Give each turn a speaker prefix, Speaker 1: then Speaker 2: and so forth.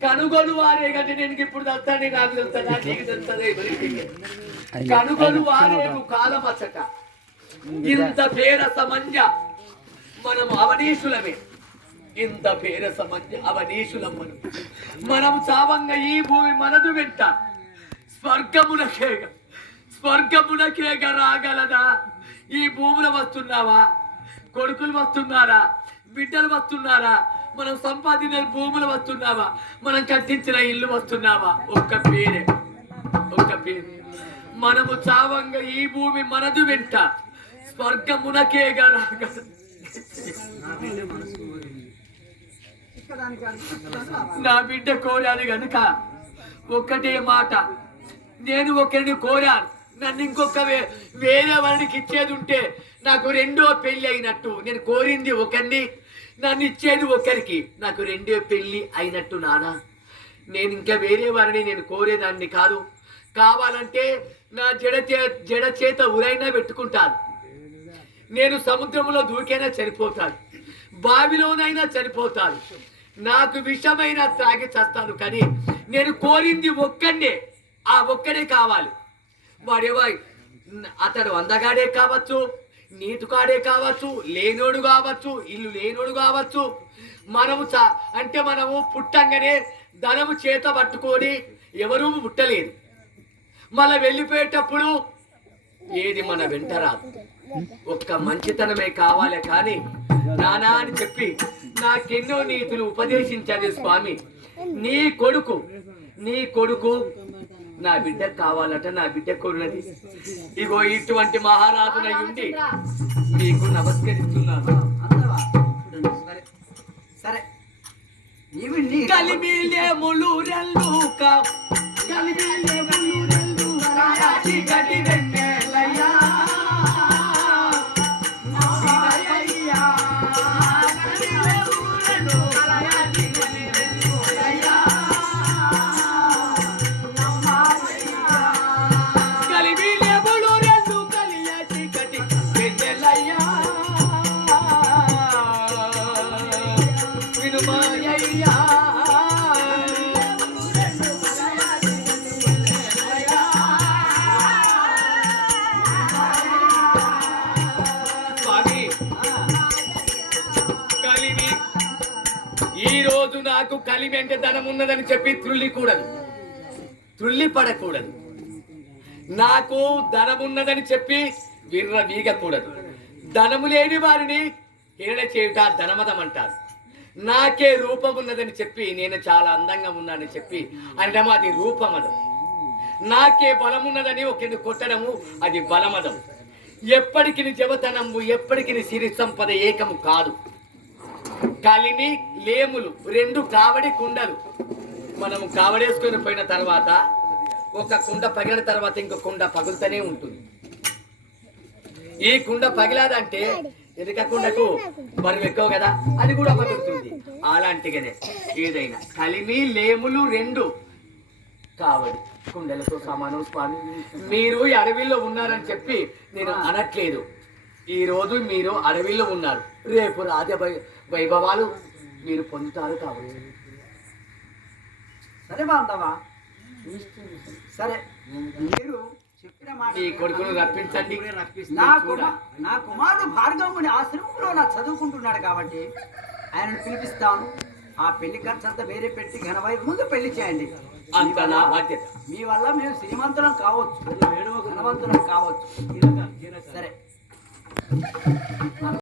Speaker 1: కనుగొలు వారే కంటే నేను ఇప్పుడు తెలుస్తాను నాకు తెలుస్తా నీకు తెలుస్తుంది కనుగొలు వారేకు కాలమచ్చట. ఇంత పేర సమంజ మనం అవనీషులమే ఇంత పేర సమంజ అవనీషులం మనం మనం చావంగా ఈ భూమి మనదు వెంట స్వర్గమునకేగ స్వర్గమునకేగ రాగలదా? ఈ భూములు వస్తున్నావా? కొడుకులు వస్తున్నారా? బిడ్డలు వస్తున్నారా? మనం సంపాదించిన భూములు వస్తున్నావా? మనం కట్టించిన ఇల్లు వస్తున్నావా? ఒక్క పేరే. ఒక్క పేరు. మనము చావంగా ఈ భూమి మనదు వెంట. స్వర్గమునకేగా నా బిడ్డ కోరాను గనుక ఒక్కటే మాట. నేను ఒకరిని కోరాను. నన్ను ఇంకొక వే- వేరే వారికి ఇచ్చేది ఉంటే నాకు రెండో పెళ్ళి అయినట్టు. నేను కోరింది ఒకరిని. నన్ను ఇచ్చేది ఒకరికి నాకు రెండో పెళ్ళి అయినట్టు నానా. నేను ఇంకా వేరే వారిని నేను కోరేదాన్ని కాదు. కావాలంటే నా జడ చే జడ చేత ఉరైనా పెట్టుకుంటాను. నేను సముద్రంలో దూకైనా చనిపోతాను. బావిలోనైనా చనిపోతాను. నాకు విషమైన త్రాగి చేస్తాను కానీ నేను కోరింది ఒక్కడే ఆ ఒక్కడే కావాలి. వాడేవా అతడు అందగాడే కావచ్చు నీటుకాడే కావచ్చు లేనోడు కావచ్చు ఇల్లు లేనోడు కావచ్చు. మనము చ అంటే మనము పుట్టంగానే ధనము చేత పట్టుకొని ఎవరూ పుట్టలేదు. మళ్ళీ వెళ్ళిపోయేటప్పుడు ఏది మన వెంట రాదు. ఒక్క మంచితనమే కావాలి కానీ నానా అని చెప్పి నాకెన్నో నీతులు ఉపదేశించాలి స్వామి. నీ కొడుకు నీ కొడుకు నా బిడ్డ కావాలట నా బిడ్డ కొడునది ఇగో ఇటువంటి మహారాజునై ఉండి మీకు నమస్కరిస్తున్నాను.
Speaker 2: సరే. సరే. నీవు నీ
Speaker 1: కలిమిలేములు రెల్లు కా. కలిమిలేములు రెల్లు రాజి గడి నాకు కలిమి అంటే ధనం ఉన్నదని చెప్పి త్రుల్లికూడదు త్రుల్లి పడకూడదు. నాకు ధనం ఉన్నదని చెప్పి విర్ర వీగకూడదు. ధనము లేని వారిని హిరణ చేయుట ధనమదం అంటారు నాకే రూపం ఉన్నదని చెప్పి నేను చాలా అందంగా ఉన్నానని చెప్పి అనడము అది రూపమదం. నాకే బలం ఉన్నదని ఒకరిని కొట్టడము అది బలమదం. ఎప్పటికి జవతనము ఎప్పటికి సిరి సంపద ఏకము కాదు. కలిమి లేములు రెండు కావడి కుండలు. మనం కావడేసుకొని పోయిన తర్వాత ఒక కుండ పగిలిన తర్వాత ఇంకో కుండ పగులుతూనే ఉంటుంది. ఈ కుండ పగిలాదంటే ఎదుక కుండకు బరువు ఎక్కువ కదా? అది కూడా పగులుతుంది అలాంటిగానే ఏదైనా. కలిమి లేములు రెండు కావడి కుండలతో సమానం స్వామి. మీరు ఈ అడవిలో ఉన్నారని చెప్పి నేను అనట్లేదు. ఈ రోజు మీరు అడవిలో ఉన్నారు. రేపు రాజ వైభవాలు మీరు పొందుతారు కావచ్చు
Speaker 2: సరే బాగుంటావా సరే మీరు
Speaker 1: ఈ కొడుకును రప్పించండి.
Speaker 2: నా నా కుమారుడు భార్గవుని ఆశ్రమంలో నా చదువుకుంటున్నాడు కాబట్టి ఆయనను పిలిపిస్తాను. ఆ పెళ్ళి ఖర్చు అంతా వేరే పెట్టి ఘనవై ముందు పెళ్ళి చేయండి.
Speaker 1: అంత నా బాధ్యత.
Speaker 2: మీ వల్ల మేము శ్రీమంతులం కావచ్చు. ధనవంతులం కావచ్చు. సరే.